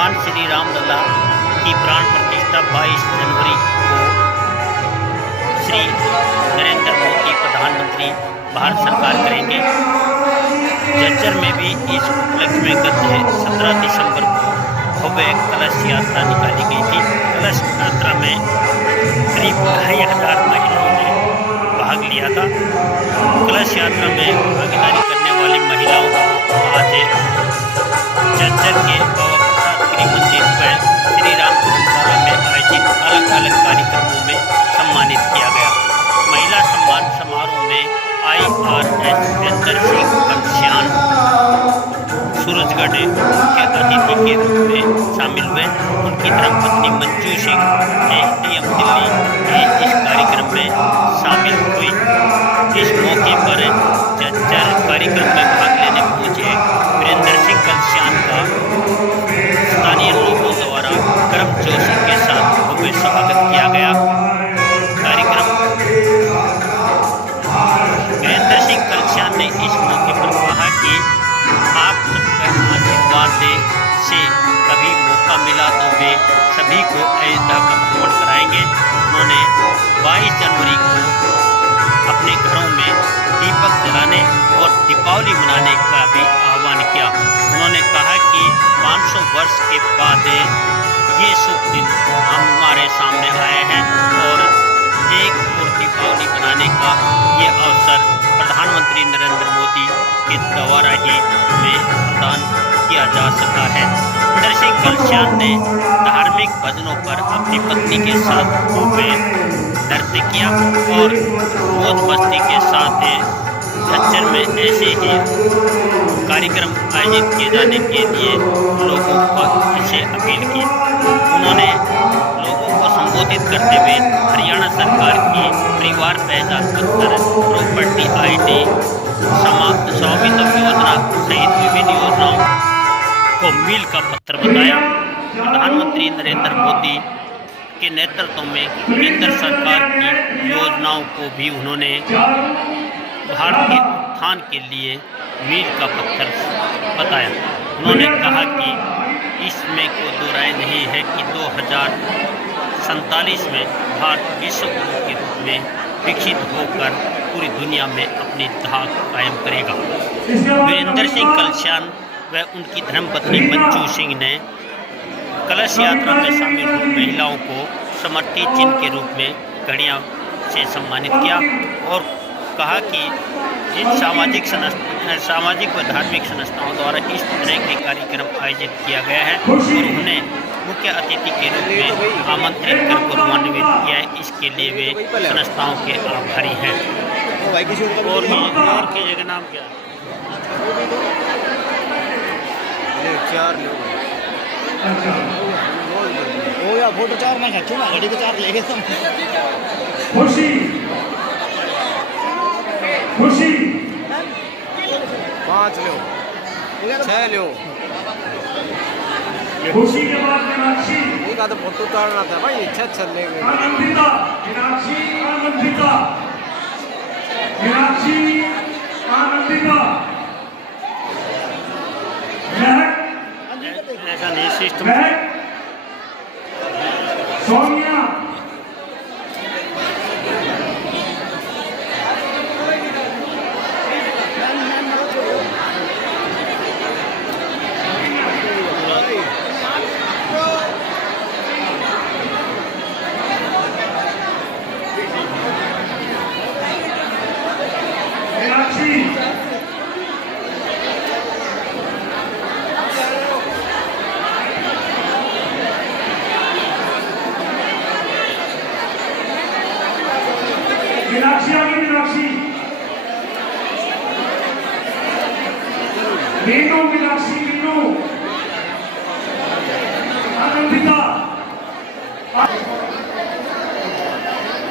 भगवान श्री रामलला की प्राण प्रतिष्ठा 22 जनवरी को श्री नरेंद्र मोदी प्रधानमंत्री भारत सरकार करेंगे। झज्जर में भी इस उपलक्ष्य में गत 17 दिसंबर को भव्य कलश यात्रा निकाली गई थी। कलश यात्रा में करीब 2,500 महिलाओं ने भाग लिया था। कलश यात्रा में भागीदारी करने वाली महिलाओं को आज झज्जर के बाबा प्रसाद गिरी मंदिर पर श्री राम धर्मशाला में आयोजित अलग अलग कार्यक्रमों में सम्मानित किया गया। महिला सम्मान समारोह में IRS वीरेंद्र सिंह कमश्यान सूरजगढ़ के अतिथि के रूप में शामिल हुए। उनकी धर्मपत्नी मंजू सिंह ADM दिल्ली भी इस कार्यक्रम में शामिल हुई। इस मौके पर झज्जर कार्यक्रम में भाग लेने पहुंचे वीरेंद्र सिंह कमश्यान का स्थानीय लोगों द्वारा गर्मजोशी के साथ भव्य स्वागत किया गया। कार्यक्रम वीरेंद्र सिंह कमश्यान ने इस मौके पर कहा कि आप सबके आशीर्वाद से कभी मौका मिला तो वे सभी को अयोध्या का भ्रमण कराएंगे। उन्होंने 22 जनवरी को अपने घरों में दीपक जलाने और दीपावली मनाने का भी आह्वान किया। उन्होंने कहा कि 500 वर्ष के बाद ये शुभ दिन हमारे सामने आए हैं और एक और दीपावली मनाने का ये अवसर प्रधानमंत्री नरेंद्र मोदी के द्वारा ही हमें प्रदान किया जा सका है। वीरेंद्र सिंह कमश्यान ने धार्मिक भजनों पर अपनी पत्नी के साथ खूब नृत्य किया और मौज मस्ती के साथ झज्जर में ऐसे ही कार्यक्रम आयोजित किए जाने के लिए लोगों को ऐसे अपील की। उन्होंने लोगों को संबोधित करते हुए हरियाणा सरकार की परिवार पहचान पत्र, प्रॉपर्टी ID, स्वामित्व योजना सहित विभिन्न योजनाओं को मील का पत्थर बताया। प्रधानमंत्री नरेंद्र मोदी के नेतृत्व में केंद्र सरकार की योजनाओं को भी उन्होंने भारत के उत्थान के लिए मील का पत्थर बताया। उन्होंने कहा कि इसमें कोई दो राय नहीं है कि 2047 में भारत विश्व गुरु के रूप में विकसित होकर पूरी दुनिया में अपनी धाक कायम करेगा। वीरेंद्र सिंह कमश्यान व उनकी धर्मपत्नी मंजू सिंह ने कलश यात्रा में शामिल हुई महिलाओं को समर्थित चिन्ह के रूप में घड़ियां से सम्मानित किया और कहा कि जिन सामाजिक व धार्मिक संस्थाओं द्वारा इस तरह के कार्यक्रम आयोजित किया गया है और उन्हें मुख्य अतिथि के रूप में आमंत्रित कर गौरवान्वित किया है, इसके लिए वे संस्थाओं के आभारी हैं। और की जगह नाम क्या या फोटो 4 में खींचो ना, घड़ी के 4 लेके तुम खुशी खुशी 5 लो 6 लो। खुशी के बाद मीनाक्षी एक आधा फोटो उतारना था भाई। अच्छा चल लेंगे। आनंदिता मीनाक्षी आनंदिता मीनाक्षी आनंदिता ऐसा नहीं सिस्टम। सोनिया मीनाक्षी आ गई। मीनाक्षी मीनू मीनाक्षी मीनू आनंदिता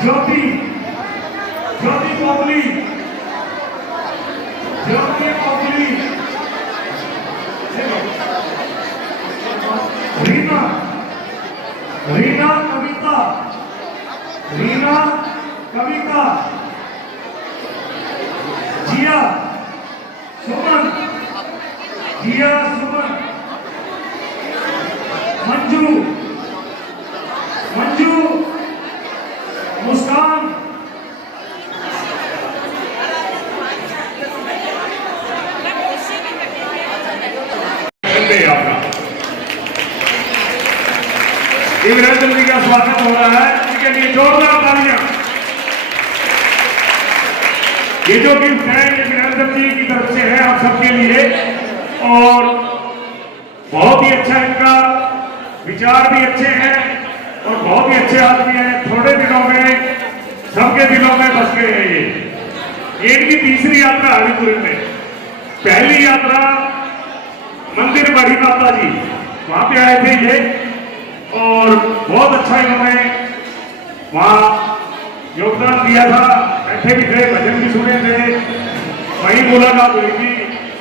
ज्योति ज्योति कोहली ज्योति कोहली रीना रीना कविता रीना कविता जिया सुमन मंजू, मंजू, मुस्कान, आपका वीरेंद्र जी का स्वागत हो रहा है, इसके लिए जोरदार तालियां। ये जो गिफ्ट है ये वीरेंद्र जी की तरफ से है आप सबके लिए, और बहुत ही अच्छा, इनका विचार भी अच्छे हैं और बहुत ही अच्छे आदमी हैं। थोड़े दिनों में सबके दिलों में बस गए हैं ये इनकी तीसरी यात्रा हरिपुर में। पहली यात्रा मंदिर बड़ी माता जी, वहां पे आए थे ये, और बहुत अच्छा इन्होंने वहां योगदान दिया था। बैठे भी थे, भजन भी सुने थे, वहीं मुलाकात हुई थी,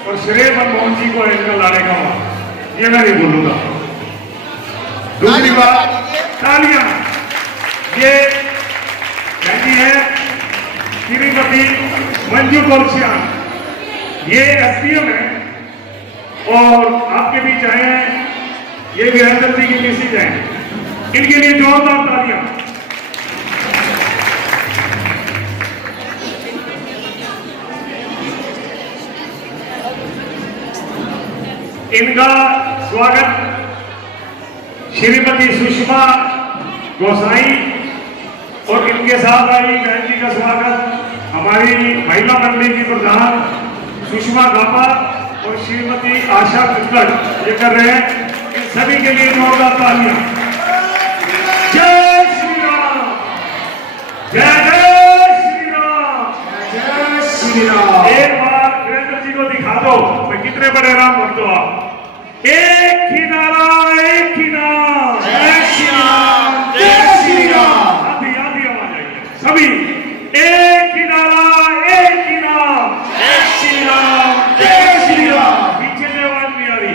और श्रेय मनमोहन जी को इनका लाने का वहां, ये मैं नहीं भूलूंगा। दूसरी बात, तालियां। ये कहती है श्रीमती मंजू कौशियान, ये एसडीएम है और आपके बीच आए हैं, ये वीरेंद्र जी की मिसेज है, इनके लिए जोरदार तालियां। इनका स्वागत श्रीमती सुषमा गोसाई, और इनके साथ आई बहन जी का स्वागत हमारी महिला मंडली की प्रधान सुषमा गापा और श्रीमती आशा कुक्कड़, ये कर रहे हैं। इन सभी के लिए जोरदार तालियां। जय श्री राम, जय जय श्री राम, जय श्री राम। एक बार वीरेंद्र जी को दिखा दो मैं कितने बड़े राम भक्त हो आप। एक ही नारा, एक ही नाम, जय श्री राम, जय श्री राम। आधी आधी आवाज आई है सभी, एक ही नारा, एक ही नाम, जय श्री राम, जय श्री राम। पीछे से आवाज नहीं आ रही।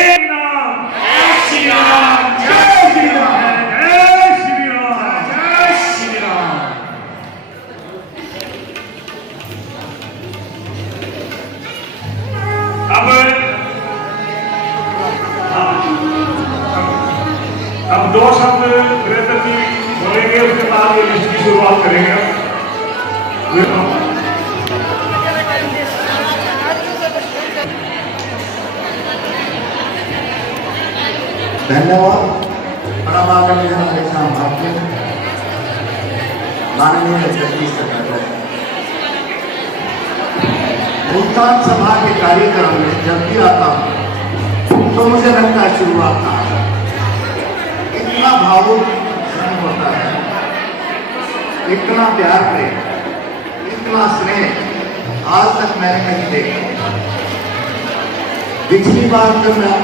एक नाम, जय श्री राम, जय श्री राम, जय श्री राम, जय श्री राम। अब दो शब्द वीरेंद्र जी बोलेंगे, उसके बाद ये लिस्ट की शुरुआत करेंगे। धन्यवाद। प्रणाम आदरणीय हमारे सामने माननीय जगदीश सेक्रेटरी। मुल्तान सभा के कार्यक्रम में जब भी आता हूँ तो मुझे लगता है शुरुआत का इतना भावुक क्षण होता है, इतना प्यार प्रेम, इतना स्नेह आज तक मैंने कहीं देखा। पिछली बार जब मैं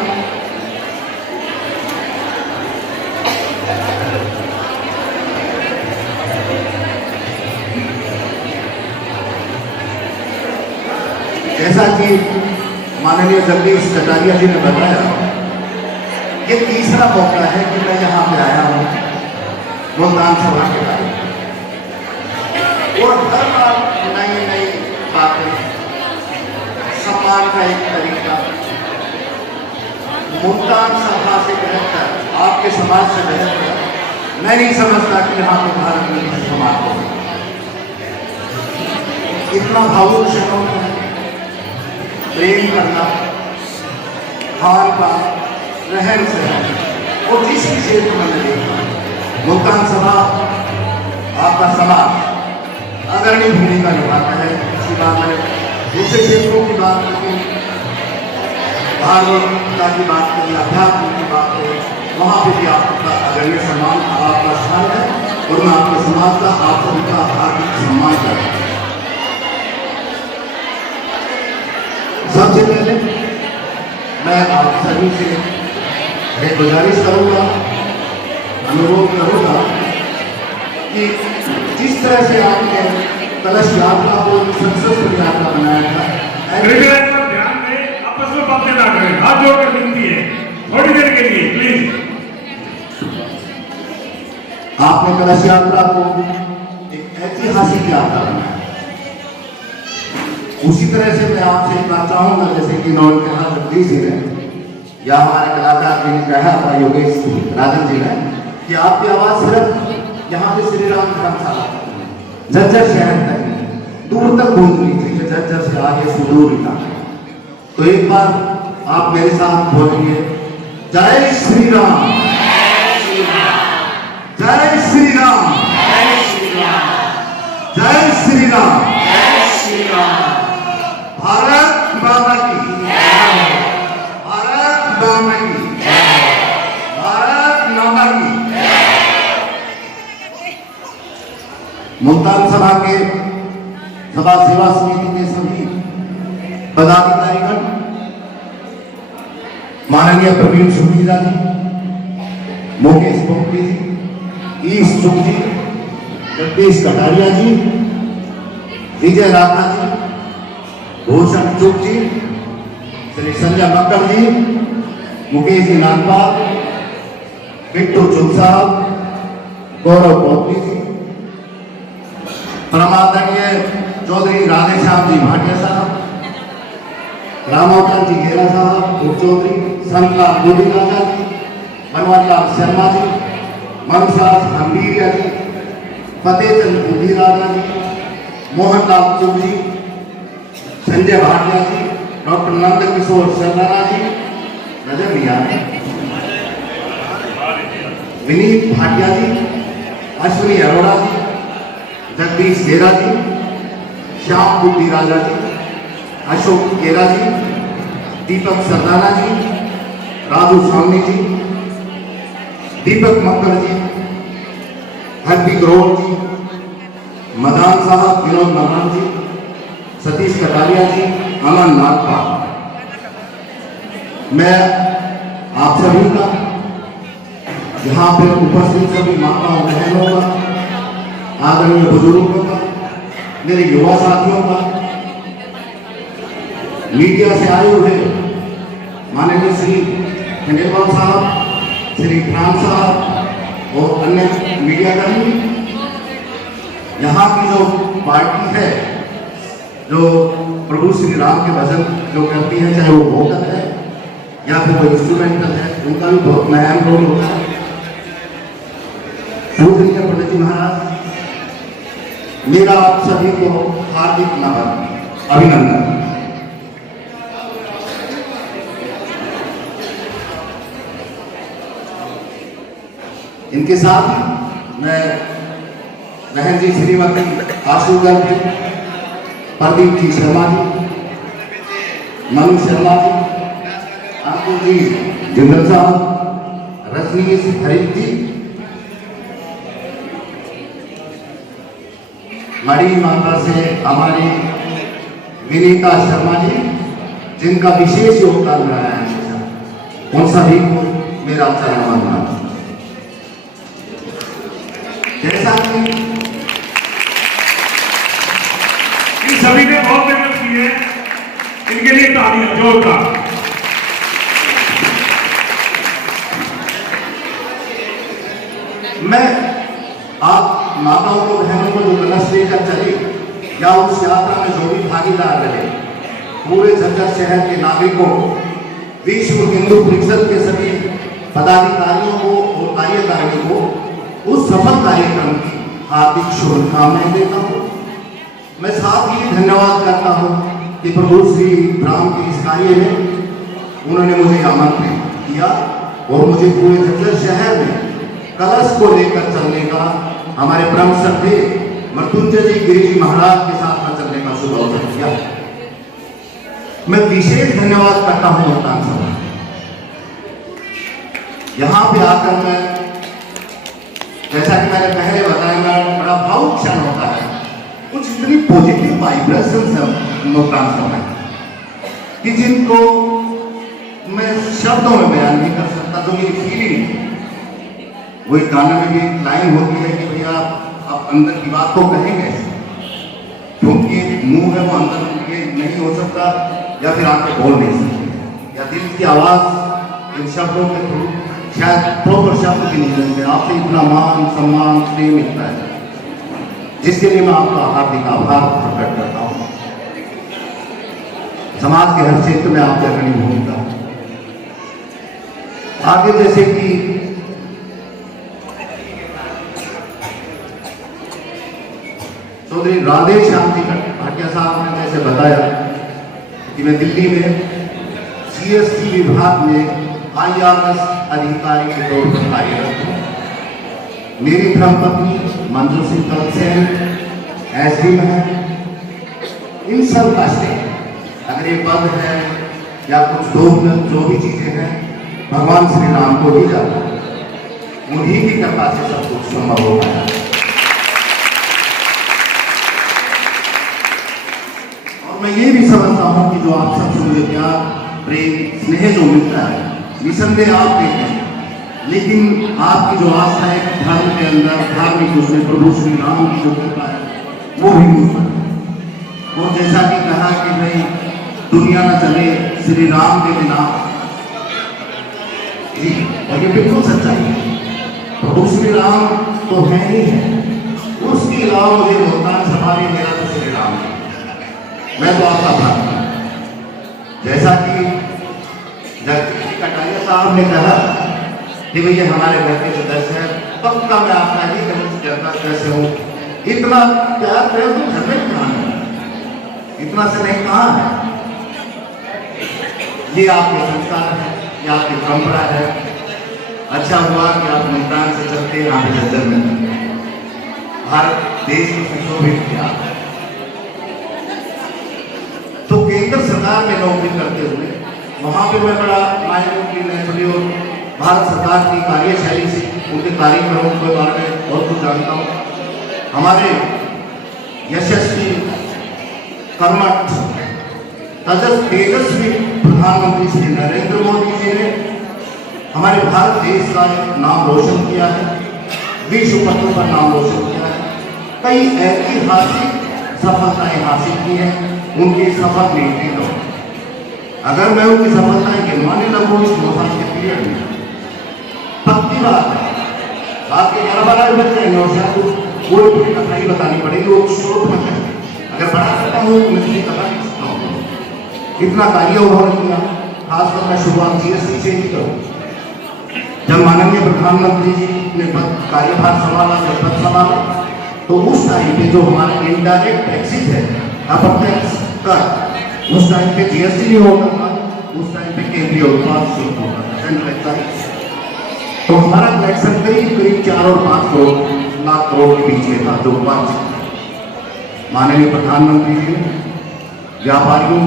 जैसा कि माननीय जगदीश कटारिया जी ने बताया, ये तीसरा मौका है कि मैं यहाँ पे आया हूँ मुल्तान सभा के बारे में, और हर बार नई नई बातें, सम्मान का एक तरीका, मुल्तान सभा से बेहतर, आपके समाज से बेहतर मैं नहीं समझता कि यहाँ पे भारत में किसी समाज को इतना भावुक क्षणों में प्रेम करना, खान पान, रहन सहन, और जिस भी क्षेत्र में देखा मुल्तान सभा आपका समाज अग्रणी भूमिका निभाता है। इसी बात में दूसरे क्षेत्रों की बात की, धार्मिकता की बात करी, अध्यात्म की बात करी, वहाँ पे भी आपका अग्रणी सम्मान आपका स्थान है, और मैं आपके समाज का, आप सबका हार्दिक सम्मान करता हूँ। सबसे पहले मैं आप सभी से एक गुजारिश करूंगा, अनुरोध करूंगा कि जिस तरह से आपने कलश यात्रा को सक्सेसफुल यात्रा बनाया था, ध्यान दें, आपस में बातें ना करें, हाथ जोड़कर विनती है थोड़ी देर के लिए प्लीज। आपने कलश यात्रा को एक ऐतिहासिक यात्रा बनाया। उसी तरह से मैं आपसे इतना चाहूंगा, जैसे कि इन्होंने कहा जगदीश जी ने, या हमारे कलाकार जी ने कहा था, योगेश राजन जी ने, कि आपकी आवाज सिर्फ यहाँ पे श्री राम धर्मशाला झज्जर शहर तक दूर तक गूंजनी चाहिए, झज्जर से आगे सुदूर इलाका। तो एक बार आप मेरे साथ बोलिए, जय श्री राम, जय श्री राम, जय श्री राम, जय श्री राम। भारत माता की, भारत माता की, भारत माता की। मुल्तान सभा के सभा सेवा समिति के सभी पदाधिकारीगण, माननीय प्रवीण सुखीजा जी, मुकेश पोपटी जी, ईश चुग जी, जगदीश कटारिया जी, विजय राठा जी, भूषण चुग जी, श्री संजय मक्कर जी, मुकेश जी नागपाल, बिट्टू चुग साहब, गौरव पोपटी जी, परमादरणीय चौधरी राधेश्याम जी भाटिया साहब, रामावतार जी घेरा साहब, उप चौधरी संतलाल गोविंद राजा जी, मनोहरलाल शर्मा जी, मनोज गंभीरिया जी, फतेह चंद बुद्धि राजा जी, मोहनलाल चुग जी, संजय भाटिया जी, डॉक्टर नंद किशोर शर्मा जी, रजनिया, विनीत भाटिया जी, अश्विनी अरोड़ा जी, जगदीश गेरा जी, श्याम बुद्धि राजा जी, अशोक गेरा जी, दीपक सरदाना जी, राजू स्वामी जी, दीपक मक्कर जी, हरदीप ग्रोवर जी, मदान साहब, विनोद मदान जी, सतीश कटारिया जी, अमन नागपाल। मैं आप सभी का, यहाँ पे उपस्थित सभी माताओं बहनों का, आदरणीय बुजुर्गों का, मेरे युवा साथियों का, मीडिया से आए हुए माननीय श्री खंडेलवाल साहब, श्री खान साहब और अन्य मीडिया कर्मी, यहाँ की जो पार्टी है जो प्रभु श्री राम के भजन जो करती है, चाहे वो वोकल है या फिर वो इंस्ट्रूमेंटल है, उनका भी बहुत अहम रोल होता है। पूजनीय पंडित जी महाराज, मेरा आप सभी को हार्दिक नमन, अभिनंदन। इनके साथ मैं बहन जी श्रीमती आशुगढ़ जी, प्रदीप जी शर्मा जी, मनु शर्मा जी, अंकुर जी जिंदल साहब, रजनीश हरीश जी, मणि माता से हमारी विनीता शर्मा जी, जिनका विशेष योगदान रहा है, उन सभी को मेरा चरण वंदन। जैसा कि इन सभी ने बहुत मेहनत की है, इनके लिए तालियां जोरदार। मैं आप माताओं को, बहनों को जो कलश लेकर चले या उस यात्रा में जो भी भागीदार रहे, पूरे झज्जर शहर के नागरिकों, विश्व हिंदू परिषद के सभी पदाधिकारियों को और कार्यकारिणी को उस सफल कार्यक्रम की हार्दिक शुभकामनाएं देता हूँ। मैं साथ ही धन्यवाद करता हूँ कि प्रभु श्री राम के इस कार्य में उन्होंने मुझे आमंत्रित किया और मुझे पूरे झज्जर शहर में कलश को लेकर चलने का, हमारे परम श्रद्धेय मृत्युंजय जी गिरी जी महाराज के साथ में चलने का शुभ अवसर दिया। मैं विशेष धन्यवाद करता हूँ मुल्तान सभा। यहाँ पे आकर मैं, जैसा कि मैंने पहले बताया, मैं बड़ा भावुक क्षण होता है, कुछ इतनी पॉजिटिव वाइब्रेशंस है मुल्तान सभा कि जिनको मैं शब्दों में बयान नहीं कर सकता। तो मेरी फीलिंग, वही गाने में भी लाइन होती है कि भैया आप अंदर की बात को कहेंगे, क्योंकि मुंह है वो अंदर ये नहीं हो सकता, या फिर आंखें बोल नहीं सकती, या दिल की आवाज इन शब्दों के थ्रू शायद प्रॉपर शब्द भी नहीं मिलते। आपसे इतना मान सम्मान स्नेह मिलता है, जिसके लिए मैं आपका हार्दिक आभार प्रकट करता हूँ। समाज के हर क्षेत्र में आपकी अग्रणी भूमिका, आगे जैसे कि चौधरी राधे श्याम जी भाटिया साहब ने जैसे बताया कि मैं दिल्ली में जीएसटी विभाग में IRS अधिकारी के तौर पर कार्यरत हूँ। मेरी धर्मपत्नी मंजू सिंह कलसेन एसडी में है। इन सब का श्रेय अगर ये पद है या कुछ लोग जो भी चीजें हैं भगवान श्री राम को ही जाता है। उन्हीं की कृपा से सब कुछ संभव हो पाया। और मैं ये भी समझता हूँ कि जो आप सबसे मुझे प्यार प्रेम स्नेह जो मिलता है निसंदेह आप देते हैं, लेकिन आपकी जो आस्था है धर्म के अंदर धार्मिक उसमें प्रभु श्री राम की जो कृपा है वो भी मुझ पर। और जैसा कि कहा कि भाई दुनिया न चले श्री राम के बिना, जी और ये बिल्कुल सच्चाई है। प्रभु श्री राम तो है ही है, उसके अलावा मुझे भुगतान संभाले मेरा तो श्री राम है। मैं तो आपका भक्त हूं। जैसा कि जगदीश कटारिया साहब ने कहा कि भैया हमारे घर के सदस्य हैं, पक्का मैं आपका ही जनता सदस्य हूँ। इतना प्यार प्रेम तो घर में कहाँ है, इतना से नहीं कहाँ है। ये आपके संस्कार है, ये आपकी परंपरा है। अच्छा हुआ कि आप मुल्तान से चलते यहाँ पे जज्जर में भारत देश को सुशोभित किया। तो केंद्र सरकार में नौकरी करते हुए वहां पे मैं बड़ा मायने नेचुरली और भारत सरकार की कार्यशैली से उनके कार्यक्रमों के बारे में बहुत कुछ जानता हूँ। हमारे यशस्वी कर्मठ तेजस्वी प्रधानमंत्री श्री नरेंद्र मोदी जी ने हमारे भारत देश का नाम रोशन किया है, विश्व पटल पर नाम रोशन किया है। कई ऐतिहासिक सफलताएं हासिल की हैं उनके सफल नेतृत्व। अगर मैं उनकी सफलताएं गिनवाने लगूं इस 2 साल के पीरियड में, पक्की बात है आपके 11-12 बज जाएंगे और शायद कोई पूरी कथा ही बतानी पड़ेगी, वो स्रोत में है। अगर बढ़ा सकता हूँ तो मैं इसलिए कथा नहीं सकता हूँ। इतना कार्य उन्होंने किया, खासकर मैं शुरुआत जीएसटी से ही करूँ। जब माननीय प्रधानमंत्री जी ने कार्यभार संभाला, जब पद संभाला, तो उस टाइम पे जो हमारा इनडायरेक्ट टैक्सेस है, अप्रत्यक्ष कर, उस टाइम पे जीएसटी नहीं होता था, उस टाइम पे केंद्रीय उत्पाद शुल्क होता था, सेंट्रल एक्साइज। तो हमारा कलेक्शन करीब 4 और 5 लाख करोड़ के बीच में था। जो माननीय प्रधानमंत्री जी व्यापारियों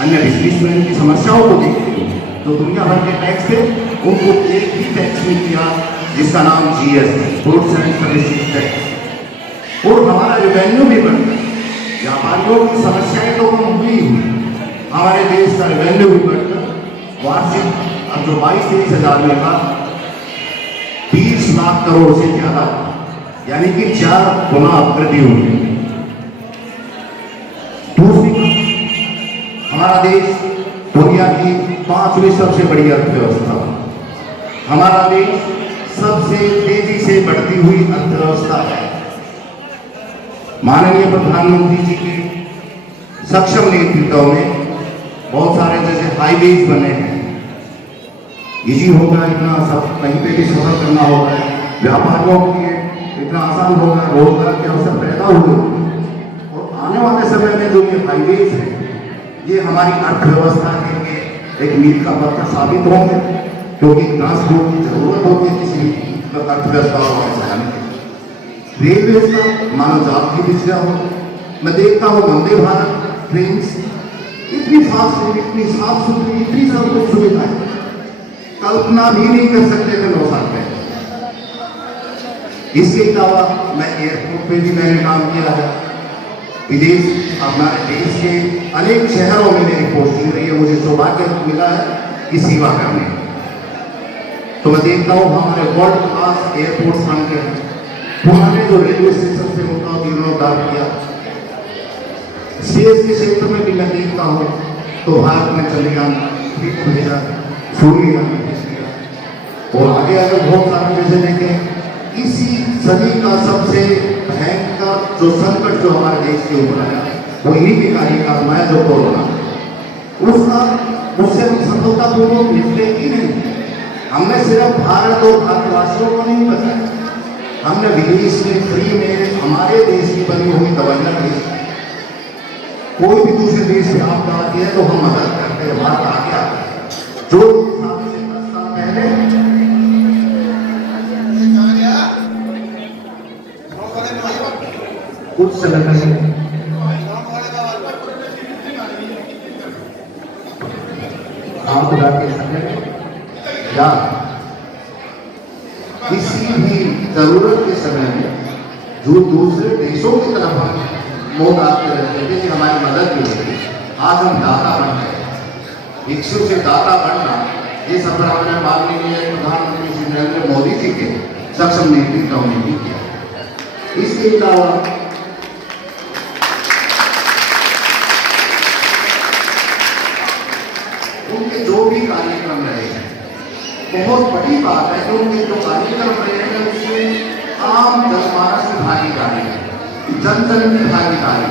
अन्य बिजनेसमैन की समस्याओं को देखते हुए जो दुनिया भर के टैक्स थे उनको एक ही टैक्स में किया जिसका नाम GST, goods and services tax. और हमारा रेवेन्यू भी बढ़ गया। व्यापारियों की समस्याएं तो कम हुई, हमारे देश का रेवेन्यू भी बढ़कर वार्षिक अब जो 22-23 हजार में था 20 लाख करोड़ से ज्यादा, यानी कि 4 गुना वृद्धि हुई। दूसरी हमारा देश दुनिया की 5वीं सबसे बड़ी अर्थव्यवस्था, हमारा देश सबसे तेजी से बढ़ती हुई अर्थव्यवस्था है। माननीय प्रधानमंत्री जी के सक्षम नेतृत्व में बहुत सारे जैसे हाईवेज बने हैं, इजी होगा, इतना सब कहीं पे भी सफर करना होगा, व्यापारियों के लिए इतना आसान होगा, रोजगार के अवसर पैदा हुए। और आने वाले समय में जो ये हाईवेज है ये हमारी अर्थव्यवस्था के लिए एक मील का पत्थर साबित होंगे, क्योंकि ट्रांसपोर्ट की जरूरत होती है किसी अर्थव्यवस्था को चलाने के लिए। रेलवे का मानव जात भी पिछड़ा हो। मैं देखता हूँ वंदे भारत ट्रेन इतनी फास्ट, इतनी साफ सुथरी, इतनी सब कुछ सुविधाएं कल्पना भी नहीं कर सकते थे 9 साल पहले। इसके अलावा मैं एयरपोर्ट पे भी मैंने काम किया है, विदेश हमारे देश के अनेक शहरों में मेरी पोस्टिंग रही है, मुझे सौभाग्य मिला है कि सेवा करने। तो मैं देखता हूँ हमारे वर्ल्ड क्लास एयरपोर्ट्स बन गए हैं। पुराने जो रेलवे स्टेशन से होता है जीर्णोद्धार किया, स्पेस के क्षेत्र में भी मैं देखता हूँ तो भारत में चंद्रयान को भेजा, सूर्ययान भेज दिया। और आगे अगर बहुत सारे जैसे देखें, इसी सदी का सबसे भयंकर जो संकट जो हमारे देश के ऊपर आया वो इन्हीं के कार्य का है, जो कोरोना। उससे हम सफलतापूर्वक निकले ही नहीं। हमने सिर्फ भारत और भारतवासियों को नहीं बताया, हमने विदेश में फ्री में हमारे देश की बनी हुई दवाइयां भेजी। कोई भी दूसरे देश में आपदा आती है तो हम मदद करते हैं, भारत आगे आता है। जो हिसाब से 10 साल पहले कुछ समय पहले आपदा के समय में या किसी भी जरूरत के समय में जो दूसरे देशों की तरफ हम मोहतात रहते थे कि हमारी मदद भी होगी, आज हम दाता बन गए। इच्छुक से दाता बनना, ये सफर हमने माननीय प्रधानमंत्री श्री नरेंद्र मोदी जी के सक्षम नेतृत्व में भी किया। इसके अलावा उनके जो भी कार्यक्रम रहे हैं, बहुत बड़ी बात है कि उनके जो कार्यक्रम रहे हैं उसमें आम जनमानस की भागीदारी है, जन जन की भागीदारी